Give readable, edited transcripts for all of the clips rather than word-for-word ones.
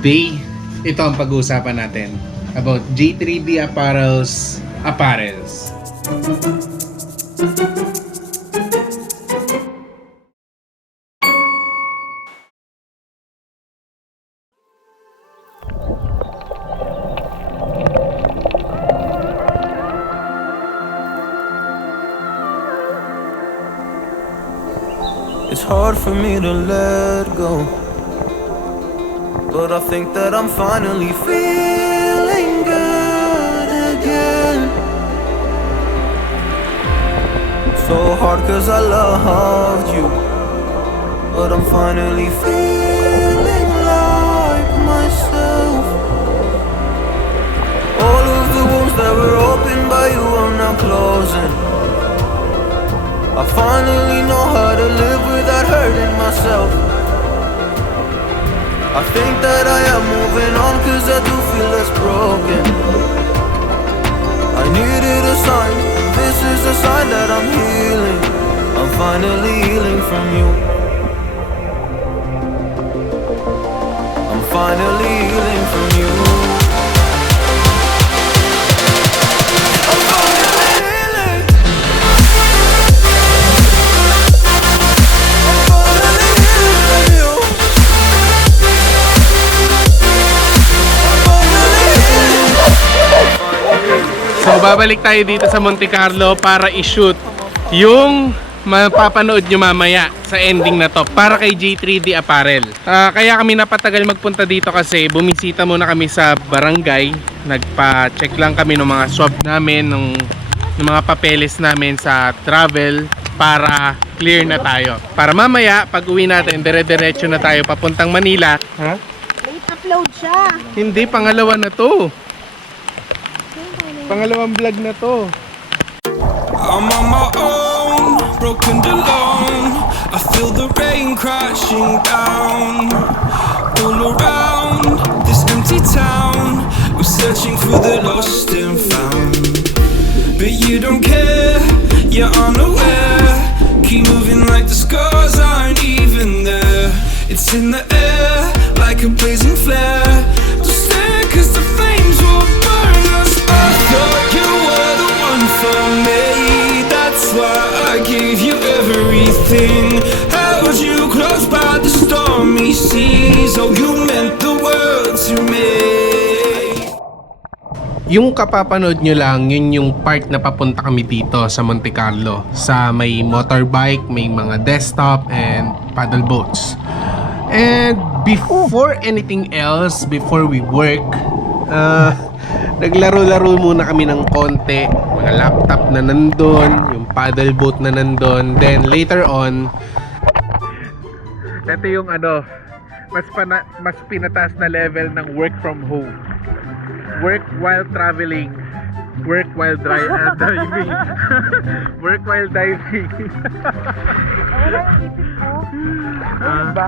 Today, ito ang pag-uusapan natin about G3D Apparels. It's hard for me to let go, but I think that I'm finally feeling good again. So hard cause I loved you, but I'm finally feeling like myself. All of the wounds that were opened by you are now closing. I finally know how to live without hurting myself. I think that I am moving on cause I do feel less broken. I needed a sign, this is a sign that I'm healing. I'm finally healing from you. I'm finally healing from you. So babalik tayo dito sa Monte Carlo para i-shoot yung mapapanood nyo mamaya sa ending na to para kay G3D Apparel. Kaya kami napatagal magpunta dito kasi bumisita muna kami sa barangay. Nagpa-check lang kami ng mga swab namin, ng mga papeles namin sa travel para clear na tayo. Para mamaya pag uwi natin dire-diretso na tayo papuntang Manila. Ha? Late upload siya. Hindi, pangalawa na to. Pangalawang vlog na to. I'm on my own, broken and alone. I feel the rain crashing down. All around this empty town, we're searching for the lost and found. But you don't care, you're unaware. Keep moving like the scars aren't even there. It's in the air, like a blazing flare. Just stare cause the flames will burn us. I thought you were the one for me. That's why I gave you everything. Held you close by the stormy seas. Oh, you meant the world to me. Yung kapapanood nyo lang, yun yung part na papunta kami dito sa Monte Carlo. Sa may motorbike, may mga desktop and paddle boats. And before anything else, before we work, naglaro-laro muna kami ng konti. Mga laptop na nandun, yung paddle boat na nandun. Then later on, ito yung mas pinataas na level ng work from home. Work while traveling. Work while driving. Work while diving. Wala yung ipit ko. Ano ba?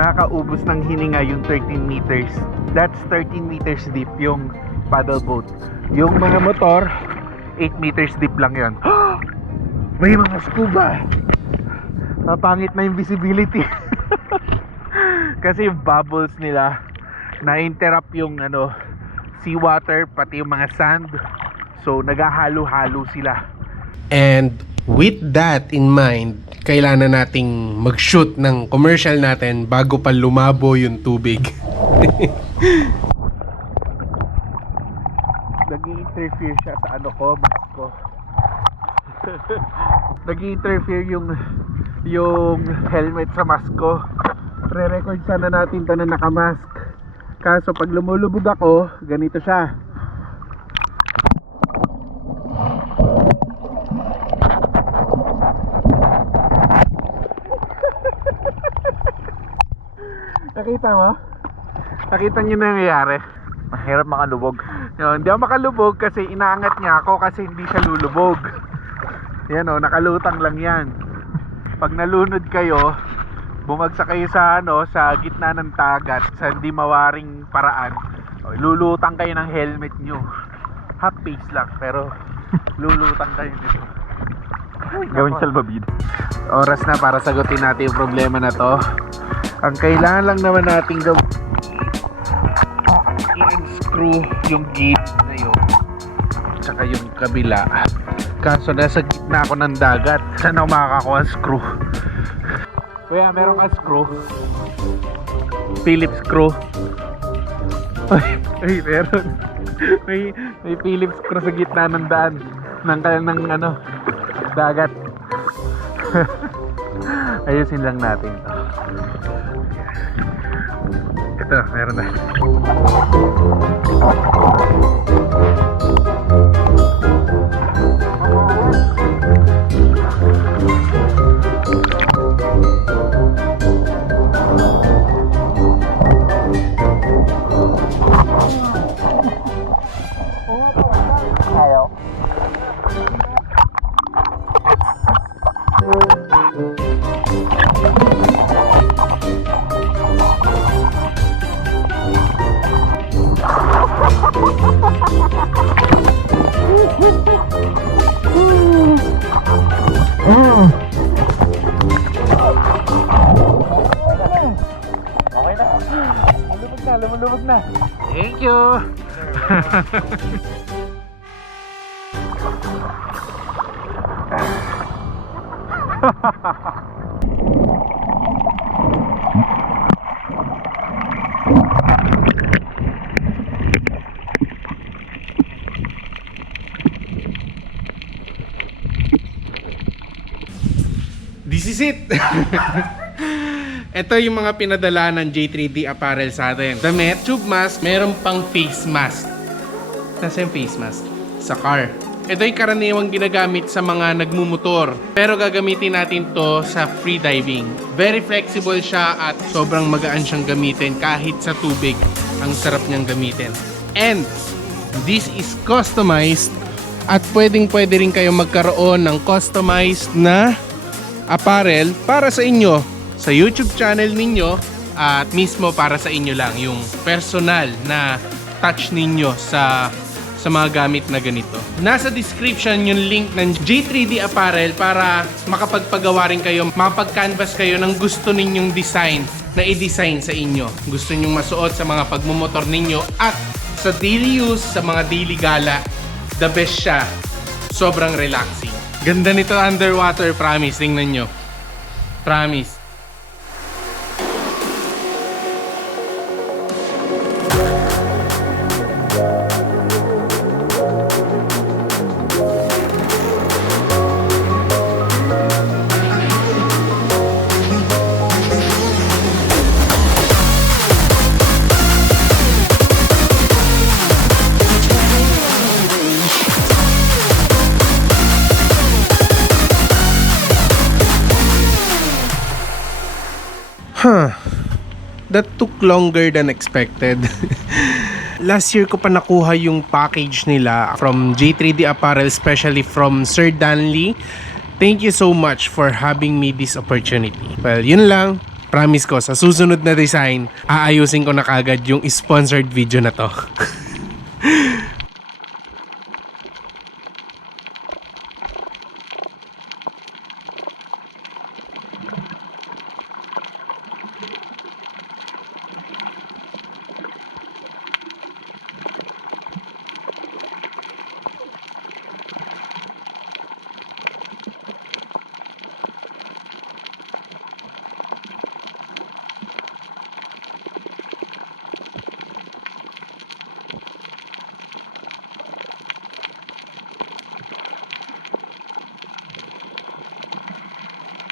nakakaubos ng hininga yung 13 meters. That's 13 meters deep yung paddle boat. Yung mga motor, 8 meters deep lang yon. May mga scuba. Papangit na yung visibility. Kasi yung bubbles nila na-interrupt yung seawater, pati yung mga sand. So naghahalo-halo sila. And with that in mind, kailangan nating mag-shoot ng commercial natin bago pa lumabo yung tubig. Nag-i-interfere siya sa mask ko. Nag-i-interfere yung helmet sa mask ko. Pre-record sana natin to na nakamask. Kaso pag lumulubog ako, ganito siya. Nakita mo? Nakita niyo na yung nangyayari? Mahirap makalubog. Yun, hindi ako makalubog kasi inaangat niya ako kasi hindi siya lulubog. Yan nakalutang lang yan. Pag nalunod kayo, bumagsak kayo sa gitna ng dagat, sa hindi mawaring paraan, lulutang kayo ng helmet nyo. Half face lang, pero lulutang kayo dito. Gawing salbabida. Oras na para sagutin natin yung problema na to. Ang kailangan lang naman natin gawin, i-unscrew yung gate na yun, tsaka yung kabila. Kaso nasa gitna ako ng dagat, saan ako makakakuha screw? Kuya, meron ka screw? Phillips screw? Ay, meron. May Phillips screw sa gitna ng daan ng dagat. Ayusin lang natin ito. Ito, meron na. Lumulubog na. Thank you. This is it. Ito yung mga pinadala ng J3D Apparel sa atin. Damit, tube mask, meron pang face mask. Nasaan yung face mask? Sa car. Ito yung karaniwang ginagamit sa mga nagmumotor. Pero gagamitin natin to sa freediving. Very flexible siya at sobrang magaan siyang gamitin kahit sa tubig. Ang sarap niyang gamitin. And this is customized at pwede rin kayo magkaroon ng customized na apparel para sa inyo. Sa YouTube channel ninyo at mismo para sa inyo lang yung personal na touch ninyo sa mga gamit na ganito. Nasa description yung link ng J3D Apparel para makapagpagawa rin kayo, makapag-canvas kayo ng gusto ninyong design na i-design sa inyo. Gusto ninyong masuot sa mga pagmumotor ninyo at sa daily use, sa mga daily gala, the best siya. Sobrang relaxing. Ganda nito underwater, promise. Tingnan nyo. Promise. That took longer than expected. Last year ko pa nakuha yung package nila from J3D Apparel, especially from Sir Danley. Thank you so much for having me this opportunity. Well, yun lang. Promise ko, sa susunod na design, aayusin ko na kagad yung sponsored video na to.